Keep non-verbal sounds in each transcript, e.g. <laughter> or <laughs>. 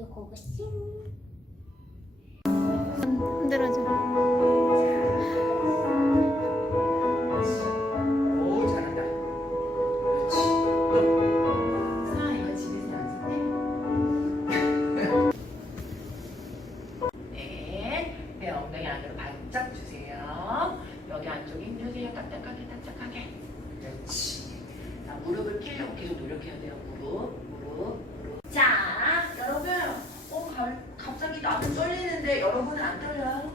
찡. 흔들어줘. 여러분은 안 떨려요?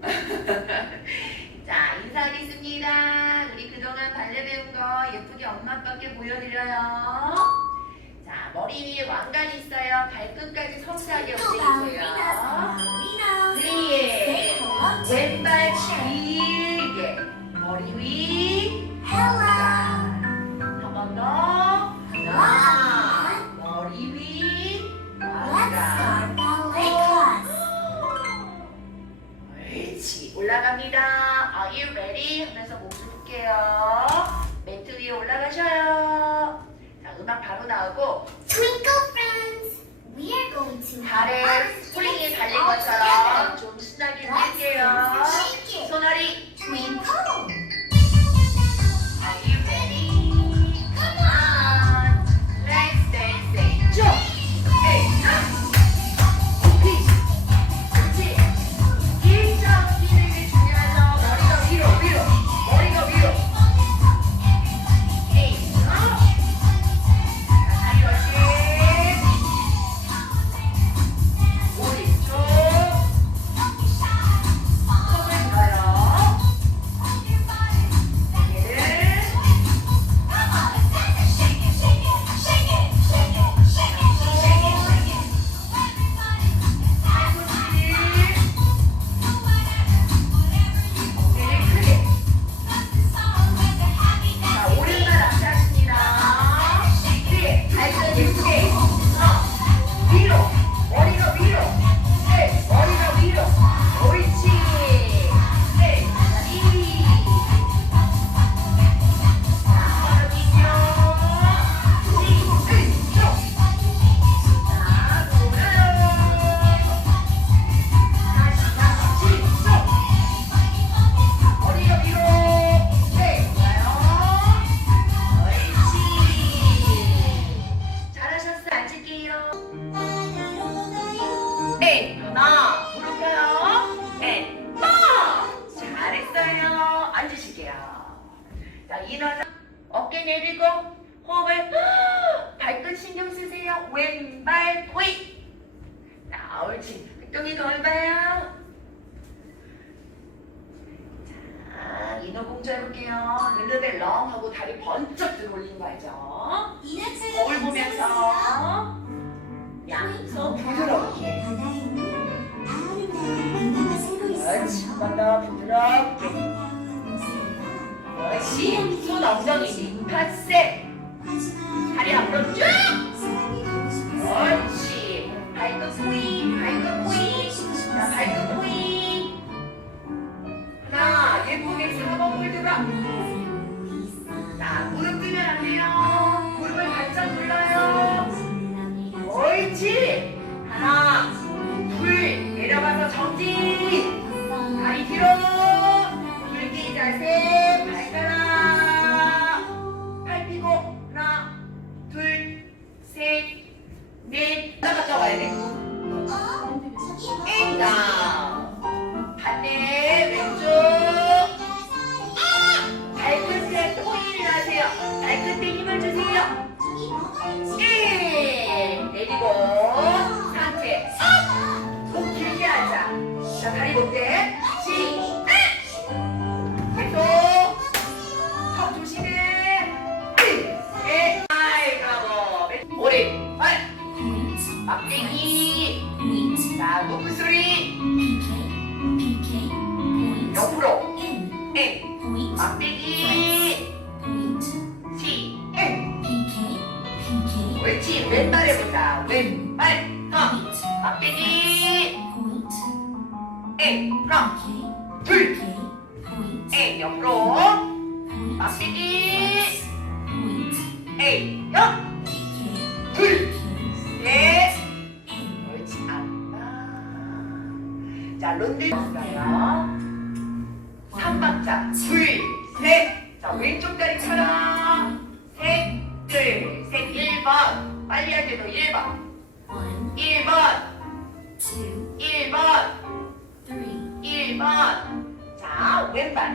<laughs> 자, 인사하겠습니다. 우리 그동안 발레 배운 거 예쁘게 엄마 아빠께 보여드려요. 자, 머리 위에 왕관 있어요. 발끝까지 성스하게 올려주세요. 그리 왼발 길 하면서 목줄 풀게요. 매트 위에 올라가셔요. 자, 음악 바로 나오고 발에 스프링이 달린 것처럼 좀 신나게 밀게요. 손아리. Are 자, 일어나. 어깨 내리고, 호흡을, <gasps> 발끝 신경 쓰세요. 왼발 포이. 자, 옳지. 엉덩이 넓어요. 자, 인어공주 해볼게요. 르르벨 렁 하고 다리 번쩍 들어 올리는 거 알죠? 거울 보면서 양손 부드럽게. 그렇지. 한번더 부드럽게. 그렇지. 손 엉덩이 밑파세. 다리 앞으로 쭉. 그렇지. 발끝 포인, 발끝 포인. 자, 발끝 포인. 하나, 예쁘게 4번 홀드라. 옳지 왼발 어, 해보자 왼발. 하나 앞뒤 에 하나 둘에 옆으로. 앞뒤 에 옆둘넷 옳지 안다 자 론들 가요. 3박자. 둘셋자 왼쪽 다리 차라 셋둘셋. 1번. 빨리 하기로. 1번. 1번. 1번. 1번. 자 왼발.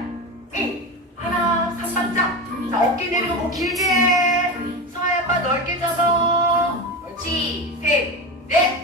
응. 하나 3번짝. 자 어깨 내리고 길게. 서야 아빠 넓게 잡아 그렇지 셋넷.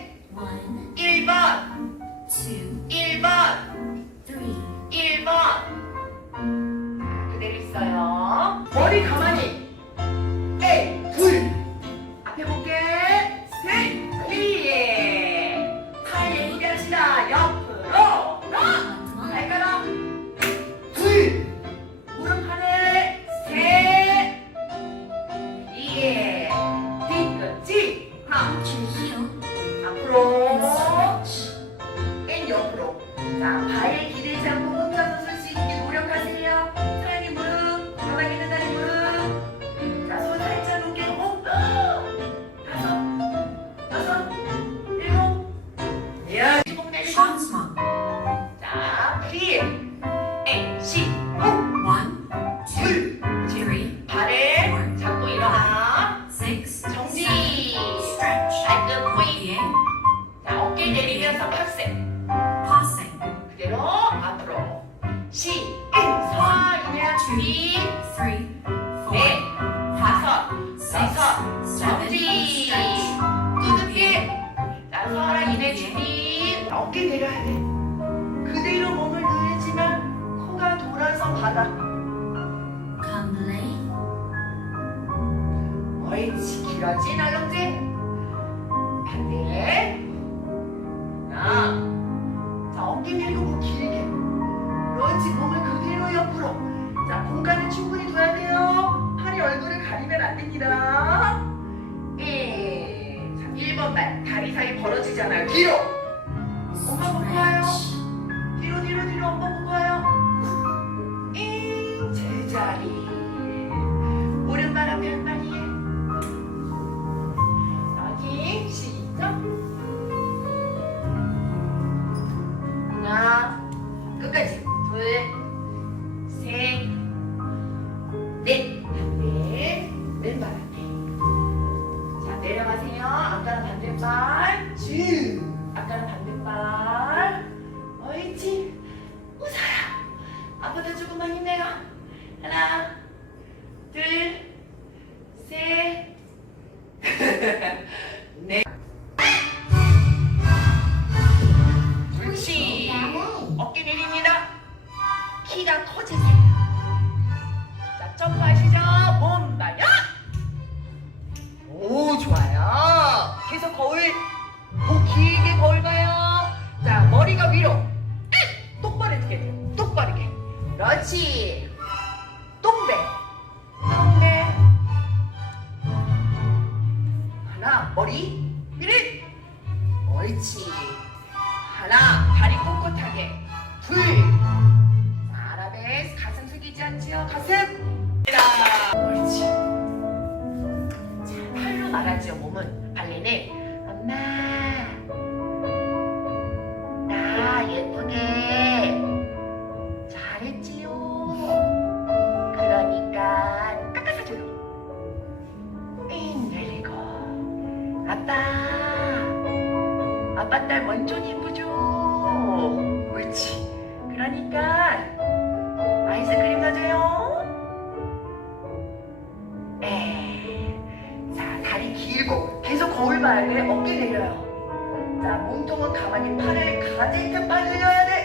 que llegar 그렇지. 똥배. 똥배. 하나, 머리. 삐릿. 옳지. 하나, 다리 꼿꼿하게. 둘. 아라베스 가슴 숙이지 않지요? 가슴. 옳지. 자, 팔로 말하지요, 몸은. 만날 원촌이 이쁘죠? 그렇지. 그러니까 아이스크림 가져요 에. 자, 다리 길고 계속 거울 봐야 돼. 어깨 내려요. 자, 몸통은 가만히 팔을 가질 듯 팔 늘려야 돼.